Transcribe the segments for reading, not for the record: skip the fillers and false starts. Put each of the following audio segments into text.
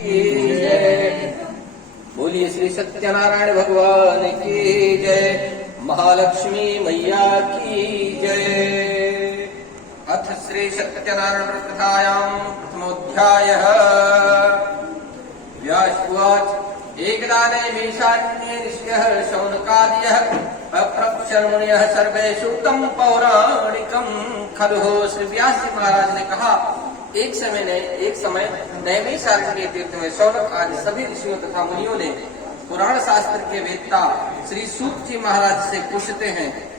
जय। बोलिए श्री सत्यनारायण भगवान की जय। महालक्ष्मी मैया की जय। अथ श्री सत्यनारायण व्रतकथायां प्रथमोऽध्यायः। व्यास उवाच एकदा नैमिषारण्ये ऋषयः शौनकादयः अप्रक्षर्मुनयः सर्वे श्रुतं पौराणिकं खलु। श्री व्यास जी महाराज ने कहा, एक समय नैमिषारण्य तीर्थ में शौनक आदि सभी ऋषियों तथा मुनियों ने पुराण शास्त्र के वेत्ता श्री सूत जी महाराज से पूछते हैं,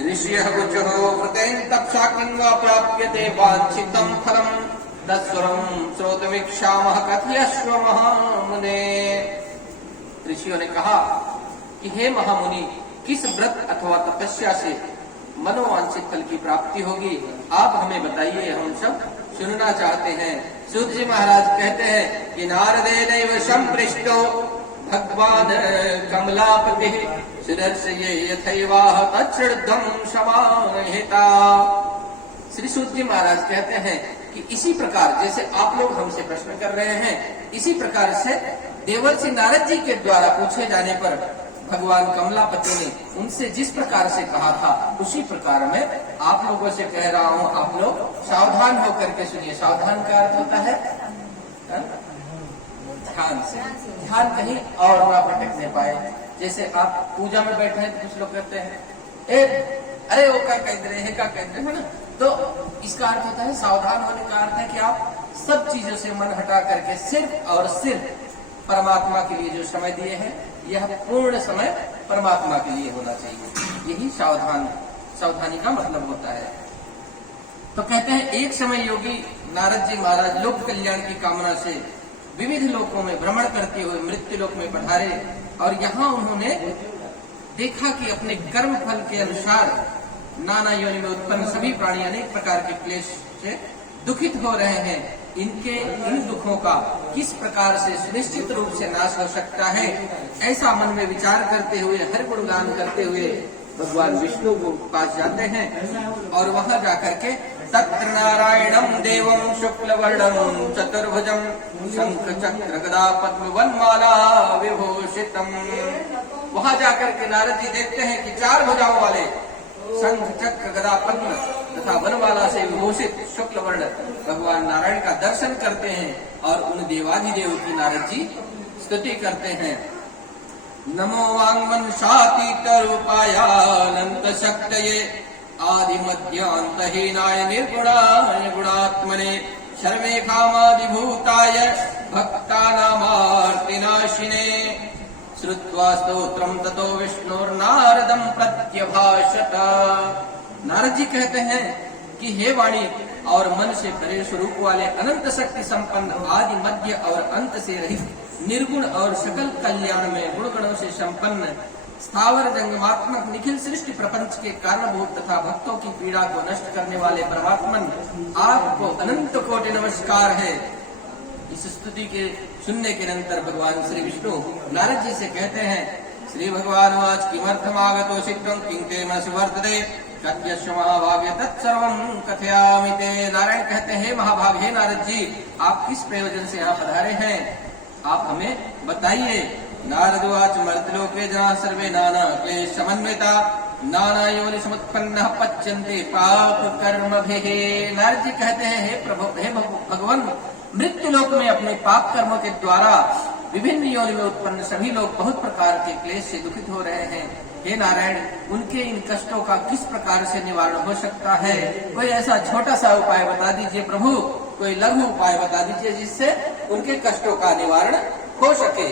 ऋषयः वचो व्रतेन तपसा किन्वा प्राप्यते वांछितं फलम् तत्स्वरं श्रोतुमिच्छामः कथयस्व महामुने। ऋषियों ने कहा कि हे महामुनि, किस व्रत अथवा तपस्या से मनोवांछित फल की प्राप्ति होगी, आप हमें बताइए, हम सब सुनना चाहते हैं। सूत जी महाराज कहते हैं कि नारदेनैव संपृष्टो भगवान कमलापतिः सुदर्शये यथैवाह तच्छ्रुद्धं समाहिता। श्री सूत जी महाराज कहते हैं कि इसी प्रकार जैसे आप लोग हमसे प्रश्न कर रहे हैं, इसी प्रकार से देवर्षि नारद जी के द्वारा पूछे जाने पर भगवान कमलापति ने उनसे जिस प्रकार से कहा था, उसी प्रकार मैं आप लोगों से कह रहा हूँ। आप लोग सावधान होकर के सुनिए। सावधान का अर्थ होता है ध्यान से, ध्यान कहीं और ना भटकने पाए। जैसे आप पूजा में बैठे हैं तो कुछ लोग कहते हैं अरे वो क्या कहते रहे, क्या कहते हैं ना, तो इसका अर्थ होता है सावधान होने का अर्थ है कि आप सब चीजों से मन हटा करके सिर्फ और सिर्फ परमात्मा के लिए जो समय दिए हैं, यह पूर्ण समय परमात्मा के लिए होना चाहिए। यही सावधानी का मतलब होता है। तो कहते हैं एक समय योगी नारद जी महाराज लोक कल्याण की कामना से विविध लोकों में भ्रमण करते हुए मृत्यु लोक में पधारे, और यहाँ उन्होंने देखा कि अपने कर्म फल के अनुसार नाना योनि में उत्पन्न सभी प्राणी अनेक प्रकार के क्लेश से दुखित हो रहे हैं। इन दुखों का किस प्रकार से सुनिश्चित रूप से नाश हो सकता है, ऐसा मन में विचार करते हुए हर गुणगान करते हुए भगवान विष्णु को पास जाते हैं, और वहां जाकर के तत्र नारायणं देवं शुक्लवर्णं चतुर्भुजं शंख चक्र गदा पद्म वनमाला विभूषितम्। वहां जाकर के नारद जी देखते हैं कि 4 भुजाओं वाले शंख चक्र गदा पद्म तथा वनमाला से विभूषित शुक्ल वर्ण भगवान नारायण का दर्शन करते हैं, और उन देवाधिदेव की नारद जी स्तुति करते हैं। नमो वाङ्मन शातीत रूपाय अनंत शक्तये आदि मध्यांतहीनाय निर्गुणाय गुणात्मने सर्वे कामादिभूताय भक्तानामार्तिनाशिने। श्रुत्वा स्तोत्रम ततो विष्णुर्नारदं प्रत्यभाषत। नारद जी कहते हैं कि हे वाणी और मन से परे स्वरूप वाले अनंत शक्ति संपन्न आदि मध्य और अंत से रहित निर्गुण और सकल कल्याण में गुणगणों से संपन्न स्थावर जंगमात्मक निखिल सृष्टि प्रपंच के कारणभूत तथा भक्तों की पीड़ा को नष्ट करने वाले परमात्मन, आपको अनंत कोटि नमस्कार है। इस स्तुति के सुनने के अनंतर भगवान श्री विष्णु नारद जी से कहते हैं, श्री भगवान वाच किमर्थमागतो शीघ्रं किं ते मनसि वर्तते कथयस्व महाभागे तत्सर्वं कथयामि ते। नारायण कहते हैं, महाभाग हे नारद जी, आप किस प्रयोजन से यहाँ पधारे हैं, आप हमें बताइए। नारद वाच मर्त्यलोके जना सर्वे नाना क्लेश समन्विता नाना योनि समुत्पन्नः पच्यन्ते पाप कर्मभिः। नारद जी कहते हैं, हे प्रभु, हे भगवान, मृत्यु लोक में अपने पाप कर्मों के द्वारा विभिन्न योनि में उत्पन्न सभी लोग बहुत प्रकार के क्लेश से दुखित हो रहे हैं। हे नारायण, उनके इन कष्टों का किस प्रकार से निवारण हो सकता है? कोई ऐसा छोटा सा उपाय बता दीजिए प्रभु, कोई लघु उपाय बता दीजिए जिससे उनके कष्टों का निवारण हो सके।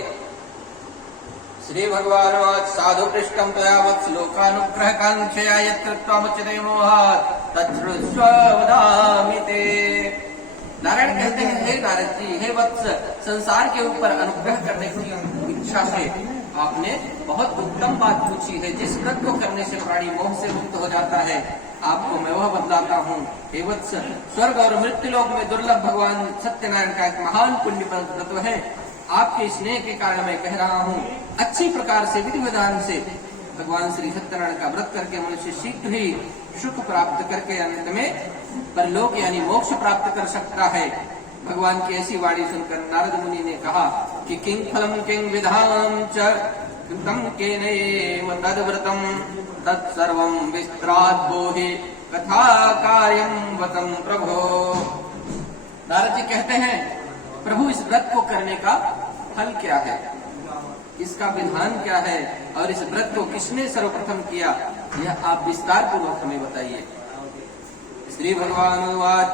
श्री भगवान साधु पृष्ठम तया वत्स लोकानुग्रह कांक्षया यत्कृत्वामुच्यते मोहात् तच्छ्रुत्स्व वदामि ते। नारायण कहते हैं, हे नारद जी, हे वत्स, संसार के ऊपर अनुग्रह करने की इच्छा से आपने बहुत उत्तम बात पूछी है। जिस व्रत को करने से प्राणी मोह से मुक्त हो जाता है, आपको मैं वह बतलाता हूँ। हे वत्स, स्वर्ग और मृत्यु लोक में दुर्लभ भगवान सत्यनारायण का एक महान पुण्य तत्व है। आपके स्नेह के कारण मैं कह रहा हूँ, अच्छी प्रकार से विधि विधान से भगवान श्री सत्यनारायण का व्रत करके मनुष्य शीघ्र ही सुख प्राप्त करके अंत में परलोक यानी मोक्ष प्राप्त कर सकता है। भगवान की ऐसी वाणी सुनकर नारद मुनि ने कहा कि किं फलम किं विधानम च कृतं केनैव तद्व्रतम तत्सर्वं विस्त्राद् बोहि कथा कार्यं वतं प्रभो। नारद जी कहते हैं, प्रभु इस व्रत को करने का फल क्या है, इसका विधान क्या है और इस व्रत को किसने सर्वप्रथम किया, यह आप विस्तार पूर्वक हमें बताइए। श्री भगवान उवाच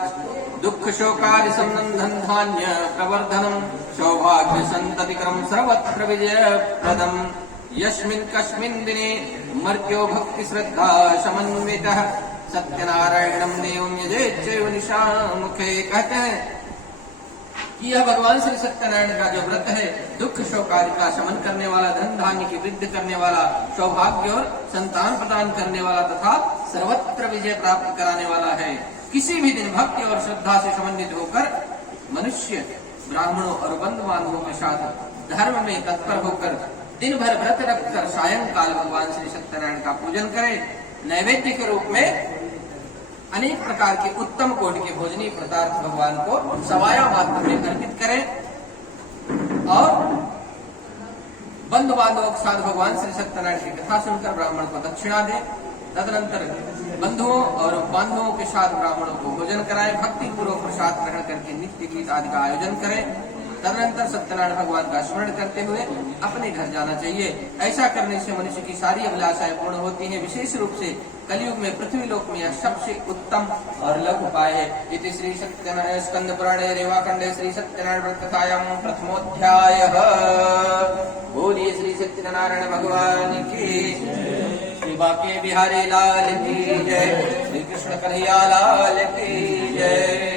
दुख शोकादि संबंधन धान्य प्रवर्धनम सौभाग्य संततिक्रम सर्वत्र विजय प्रदम यस्मिन् कस्मिन् दिने मर्त्यो भक्ति श्रद्धा समन्वितः सत्यनारायणम देवं यजेत् चैव निशामुखे। कहते हैं कि यह भगवान श्री सत्यनारायण का जो व्रत है दुख शोक आदि का शमन करने वाला, धन धान्य की वृद्धि करने वाला, सौभाग्य और संतान प्रदान करने वाला तथा सर्वत्र विजय प्राप्त कराने वाला है। किसी भी दिन भक्ति और श्रद्धा से समन्वित होकर मनुष्य ब्राह्मणों और बंधु बांधवों के साथ धर्म में तत्पर होकर दिन भर व्रत रखकर सायंकाल भगवान श्री सत्यनारायण का पूजन करे, नैवेद्य के रूप में अनेक प्रकार के उत्तम कोटि के भोजनीय पदार्थ भगवान को सवाया मात्र में अर्पित करें और बंधु बांधवों के साथ भगवान श्री सत्यनारायण की कथा सुनकर ब्राह्मण को दक्षिणा दे। तदनंतर बंधुओं और बांधवों के साथ ब्राह्मणों को भोजन कराएं, भक्ति पूर्वक प्रसाद ग्रहण करके नित्य गीत आदि का आयोजन करें। तदनंतर सत्यनारायण भगवान का स्मरण करते हुए अपने घर जाना चाहिए। ऐसा करने से मनुष्य की सारी अभिलाषाएं पूर्ण होती हैं। विशेष रूप से कलयुग में पृथ्वी लोक में यह सबसे उत्तम और लघु उपाय है। इति श्री सत्यनारायण स्कंद पुराणे रेवाखंडे श्री सत्यनारायण व्रत कथायां प्रथमोध्यायः। बोलिए श्री सत्यनारायण भगवान की, श्री बांके बिहारी लाल की जय, श्री कृष्ण कन्हैया लाल की जय।